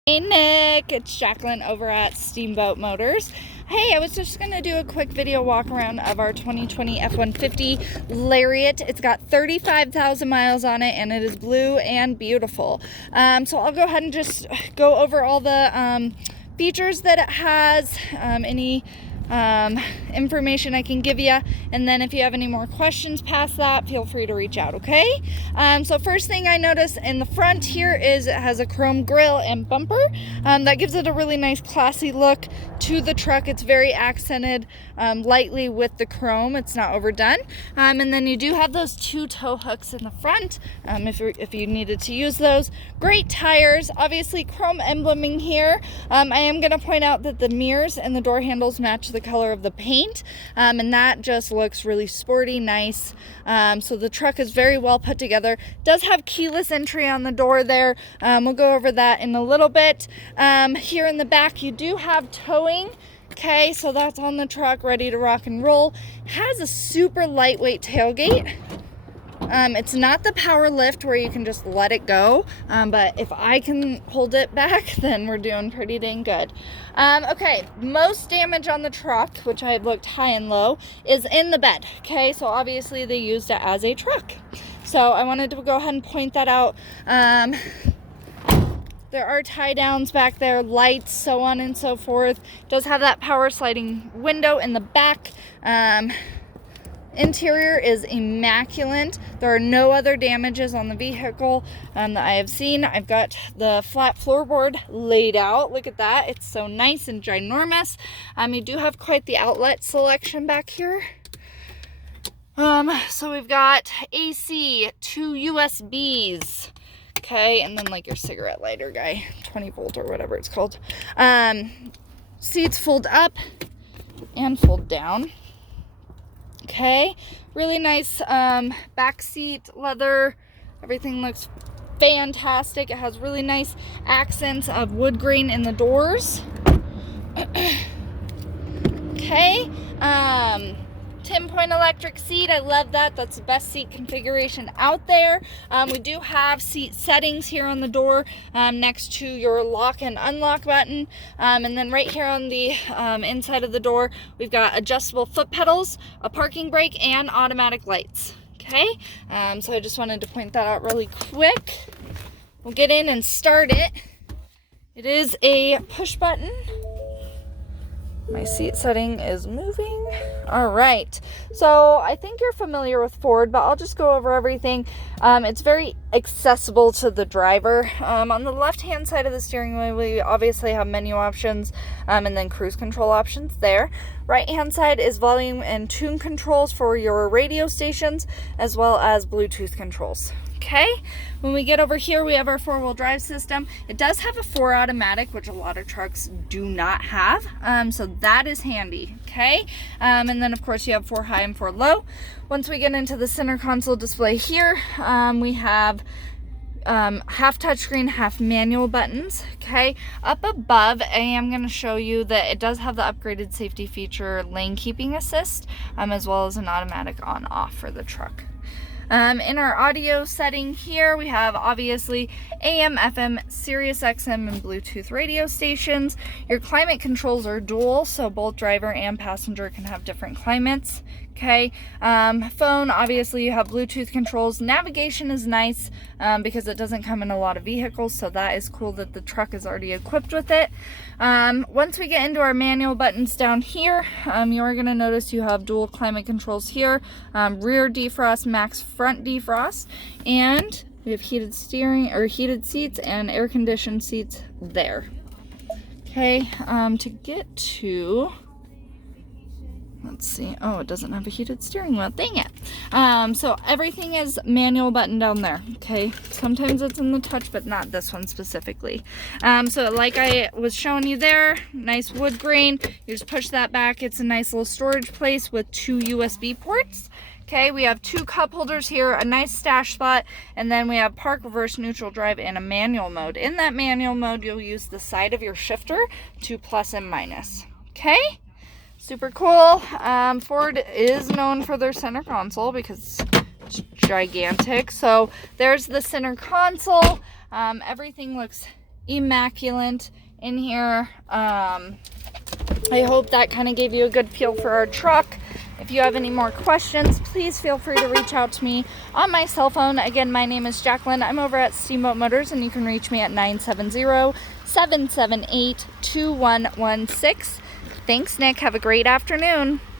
Hey Nick, it's Jacqueline over at Steamboat Motors. Hey, I was just going to do a quick video walk around of our 2020 F-150 Lariat. It's got 35,000 miles on it and it is blue and beautiful. So I'll go ahead and just go over all the features that it has, any information I can give you, and then if you have any more questions past that, feel free to reach out, okay? So first thing I noticed in the front here is it has a chrome grille and bumper. That gives it a really nice classy look to the truck. It's very accented lightly with the chrome. It's not overdone. And then you do have those two tow hooks in the front if you needed to use those. Great tires, obviously chrome embleming here. I am going to point out that the mirrors and the door handles match the color of the paint, and that just looks really sporty, nice. So the truck is very well put together. Does have keyless entry on the door there. We'll go over that in a little bit. Here in the back you do have towing. Okay, so that's on the truck, ready to rock and roll. Has a super lightweight tailgate. It's not the power lift where you can just let it go, but if I can hold it back, then we're doing pretty dang good. Okay, most damage on the truck, which I looked high and low, is in the bed. Okay, so obviously they used it as a truck. So I wanted to go ahead and point that out. There are tie downs back there, lights, so on and so forth. Does have that power sliding window in the back. Interior is immaculate. There are no other damages on the vehicle that I have seen. I've got the flat floorboard laid out. Look at that. It's so nice and ginormous. You do have quite the outlet selection back here. So we've got AC, 2 USBs. Okay, and then like your cigarette lighter guy, 20 volt or whatever it's called. Seats fold up and fold down. Okay, really nice back seat leather. Everything looks fantastic. It has really nice accents of wood grain in the doors. Okay, 10-point electric seat. I love that. That's the best seat configuration out there. We do have seat settings here on the door next to your lock and unlock button. And then right here on the inside of the door, we've got adjustable foot pedals, a parking brake, and automatic lights. Okay, so I just wanted to point that out really quick. We'll get in and start it. It is a push button. My seat setting is moving. All right, so I think you're familiar with Ford, but I'll just go over everything. It's very accessible to the driver. On the left-hand side of the steering wheel, we obviously have menu options and then cruise control options there. Right-hand side is volume and tune controls for your radio stations, as well as Bluetooth controls. Okay, when we get over here, we have our 4-wheel drive system. It does have a 4 automatic, which a lot of trucks do not have, so that is handy. Okay, and then of course you have 4 high and 4 low. Once we get into the center console display here, we have half touchscreen, half manual buttons. Okay, up above I am going to show you that it does have the upgraded safety feature lane keeping assist, as well as an automatic on off for the truck. In our audio setting here, we have obviously AM, FM, Sirius XM, and Bluetooth radio stations. Your climate controls are dual, so both driver and passenger can have different climates. Okay, phone, obviously you have Bluetooth controls. Navigation is nice because it doesn't come in a lot of vehicles, so that is cool that the truck is already equipped with it. Once we get into our manual buttons down here, you are going to notice you have dual climate controls here, rear defrost, max front defrost, and we have heated steering or heated seats and air conditioned seats there. Okay, to get to, let's see. Oh, it doesn't have a heated steering wheel. Dang it. So everything is manual button down there. Okay. Sometimes it's in the touch, but not this one specifically. So like I was showing you there, nice wood grain. You just push that back. It's a nice little storage place with 2 USB ports. Okay, we have 2 cup holders here, a nice stash spot, and then we have park, reverse, neutral drive, and a manual mode. In that manual mode, you'll use the side of your shifter to plus and minus. Okay? Super cool. Ford is known for their center console because it's gigantic. So there's the center console. Everything looks immaculate in here. I hope that kind of gave you a good feel for our truck. If you have any more questions, please feel free to reach out to me on my cell phone. Again, my name is Jacqueline. I'm over at Steamboat Motors, and you can reach me at 970-778-2116. Thanks, Nick. Have a great afternoon.